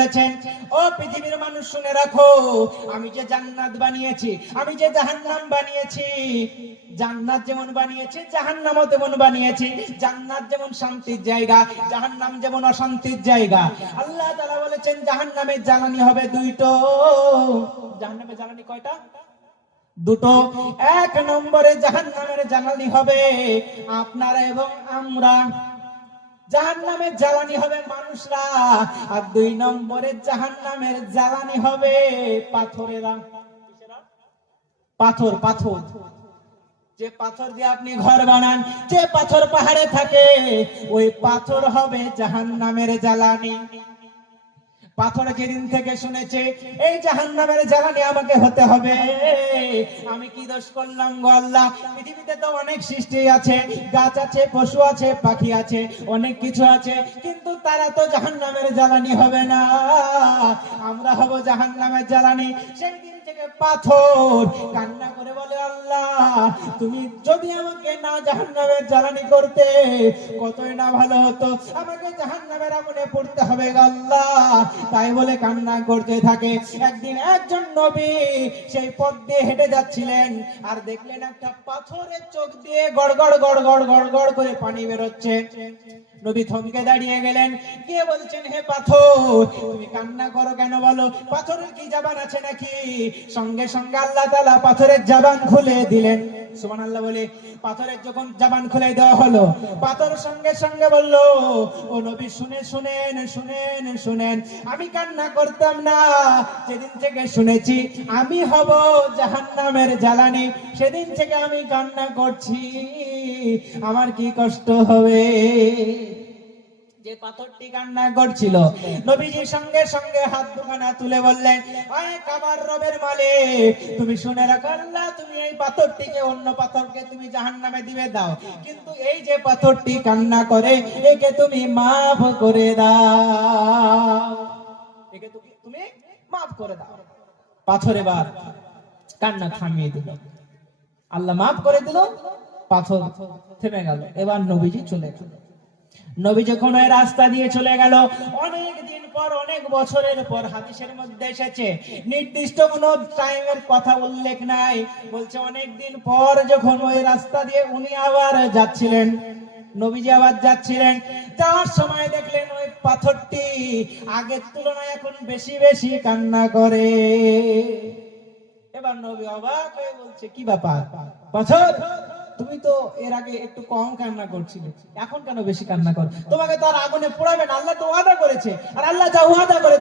বলেছেন, ও পৃথিবীর মানুষ শুনে রাখো, আমি যে জান্নাত বানিয়েছি, আমি যে জাহান্নাম বানিয়েছি, জান্নাত যেমন বানিয়েছি জাহান্নামও তেমন বানিয়েছি। জান্নাত যেমন শান্তির জায়গা, জাহান্নাম যেমন অশান্তির জায়গা। আল্লাহ তাআলা বলেছেন জাহান্নামের জ্বালানি হবে দুইটো। জাহান্নামের জ্বালানি কয়টা? দুটো। এক নম্বরে জাহান্নামের জ্বালানি হবে আপনারা এবং আমরা, জাহান্নামের জ্বালানি হবে মানুষরা। আর দুই নম্বরে জাহান্নামের জ্বালানি হবে পাথরেরা। পাথর, পাথর, যে পাথর দিয়ে আপনি ঘর বানান, যে পাথর পাহাড়ে থাকে, ওই পাথর হবে জাহান্নামের জ্বালানি। পাথর যেদিন থেকে শুনেছে এই জাহান্নামের জ্বালানি আমাকে হতে হবে, আমি কি দোষ করলাম গো আল্লাহ? পৃথিবীতে তো অনেক সৃষ্টি আছে, গাছ আছে, পশু আছে, পাখি আছে, অনেক কিছু আছে, কিন্তু তারা তো জাহান্নামের জ্বালানি হবে না, আমরা হব জাহান্নামের জ্বালানি। সেই দিন থেকে পাথর কান্না করে বলে, আল্লাহ তুমি যদি আমাকে না জাহান্নামের জ্বালানি করতে কতই না ভালো হতো, আমাকে জাহান্নামের আগুনে পড়তে হবে গো আল্লাহ। তাই বলে কান্না করতে থাকে। একদিন একজন নবী সেই পথ দিয়ে হেঁটে যাচ্ছিলেন, আর দেখলেন একটা পাথরের চোখ দিয়ে গড় গড় গড় গড় গড় গড় করে পানি বেরোচ্ছে। নবী থমকে দাঁড়িয়ে গেলেন, গিয়ে বলছেন, হে পাথর তুমি কান্না করো কেন বলো? পাথরের কি জবান আছে নাকি? সঙ্গে সঙ্গে আল্লাহ তাআলা পাথরের জবান খুলে দিলেন। সুবহানাল্লাহ বলে পাথরের যখন জবান খুলে দেওয়া হলো, পাথর সঙ্গে সঙ্গে বলল, ও নবী শুনেন শুনেন শুনেন, আমি কান্না করতাম না, যেদিন থেকে শুনেছি আমি হব জাহান্নামের জ্বালানি, সেদিন থেকে আমি কান্না করছি, আমার কি কষ্ট হবে। যে পাথরটি কান্না করছিল, নবীজি সঙ্গে সঙ্গে হাত দুখানা তুলে বললেন, আয় আমার রবের মালিক, তুমি শুনে রাখো, আল্লাহ তুমি এই পাথরটিকে অন্য পাথরকে তুমি জাহান্নামে দিবে দাও, কিন্তু এই যে পাথরটি কান্না করে একে তুমি মাফ করে দাও, একে তুমি মাফ করে দাও। পাথর এবার কান্না থামিয়ে দিল, আল্লাহ মাফ করে দিল, পাথর থেমে গেল। এবার নবীজি চলে গেল। নবী যখন ওই রাস্তা দিয়ে চলে গেল, অনেক দিন পর, অনেক বছরের পর, হাদিসের মধ্যে এসেছে, নির্দিষ্ট কোনো টাইমের কথা উল্লেখ নাই, বলছে অনেক দিন পর যখন ওই রাস্তা দিয়ে উনি আবার যাচ্ছিলেন, নবীজি আবার যাচ্ছিলেন, যাওয়ার সময় দেখলেন ওই পাথরটি আগের তুলনায় এখন বেশি বেশি কান্না করে। এবার নবী অবাক হয়ে বলছে, কি ব্যাপার পাথর, তুমি তো এর আগে একটু কম কান্না করছিলে, এখন কেন বেশি কান্না করো? তোমাকে তো আর আগুনে পোড়াবে না, আল্লাহ তো ওয়াদা করেছে, আর আল্লাহ যা ওয়াদা করে